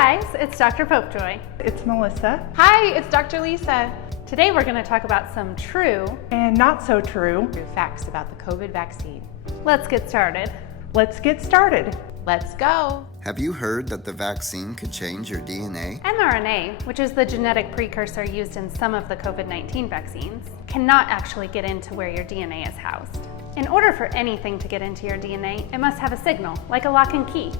guys, it's Dr. Popejoy. It's Melissa. Hi, it's Dr. Lisa. Today we're going to talk about some true and not so true facts about the COVID vaccine. Let's get started. Let's get started. Let's go. Have you heard that the vaccine could change your DNA? mRNA, which is the genetic precursor used in some of the COVID-19 vaccines, cannot actually get into where your DNA is housed. In order for anything to get into your DNA, it must have a signal, like a lock and key.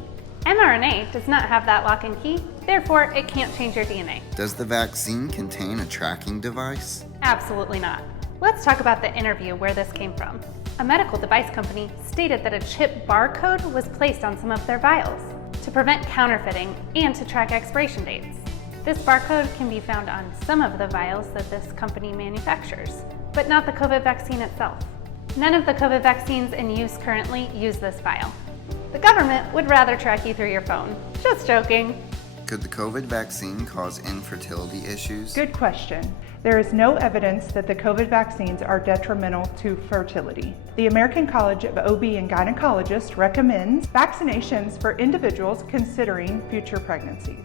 mRNA does not have that lock and key, therefore it can't change your DNA. Does the vaccine contain a tracking device? Absolutely not. Let's talk about the interview where this came from. A medical device company stated that a chip barcode was placed on some of their vials to prevent counterfeiting and to track expiration dates. This barcode can be found on some of the vials that this company manufactures, but not the COVID vaccine itself. None of the COVID vaccines in use currently use this file. The government would rather track you through your phone. Just joking. Could the COVID vaccine cause infertility issues? Good question. There is no evidence that the COVID vaccines are detrimental to fertility. The American College of OB and Gynecologists recommends vaccinations for individuals considering future pregnancies.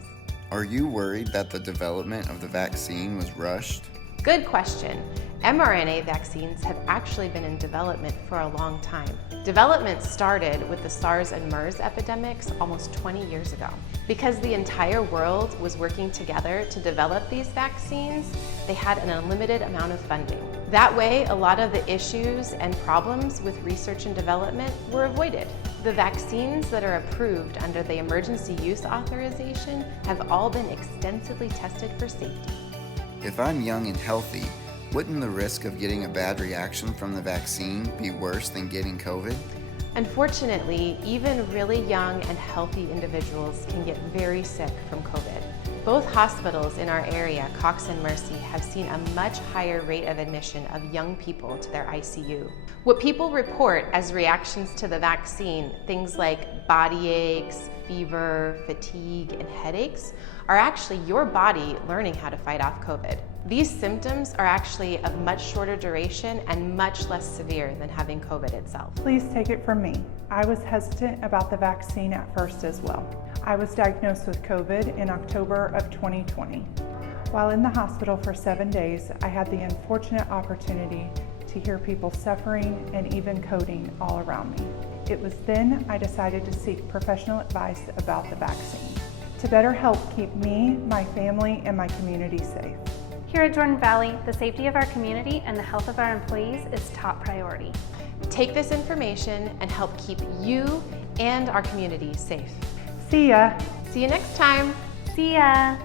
Are you worried that the development of the vaccine was rushed? Good question. mRNA vaccines have actually been in development for a long time. Development started with the SARS and MERS epidemics almost 20 years ago. Because the entire world was working together to develop these vaccines, they had an unlimited amount of funding. That way, a lot of the issues and problems with research and development were avoided. The vaccines that are approved under the emergency use authorization have all been extensively tested for safety. If I'm young and healthy, wouldn't the risk of getting a bad reaction from the vaccine be worse than getting COVID? Unfortunately, even really young and healthy individuals can get very sick from COVID. Both hospitals in our area, Cox and Mercy, have seen a much higher rate of admission of young people to their ICU. What people report as reactions to the vaccine, things like body aches, fever, fatigue, and headaches, are actually your body learning how to fight off COVID. These symptoms are actually of much shorter duration and much less severe than having COVID itself. Please take it from me. I was hesitant about the vaccine at first as well. I was diagnosed with COVID in October of 2020. While in the hospital for 7 days, I had the unfortunate opportunity to hear people suffering and even coding all around me. It was then I decided to seek professional advice about the vaccine to better help keep me, my family, and my community safe. Here at Jordan Valley, the safety of our community and the health of our employees is top priority. Take this information and help keep you and our community safe. See ya. See you next time. See ya!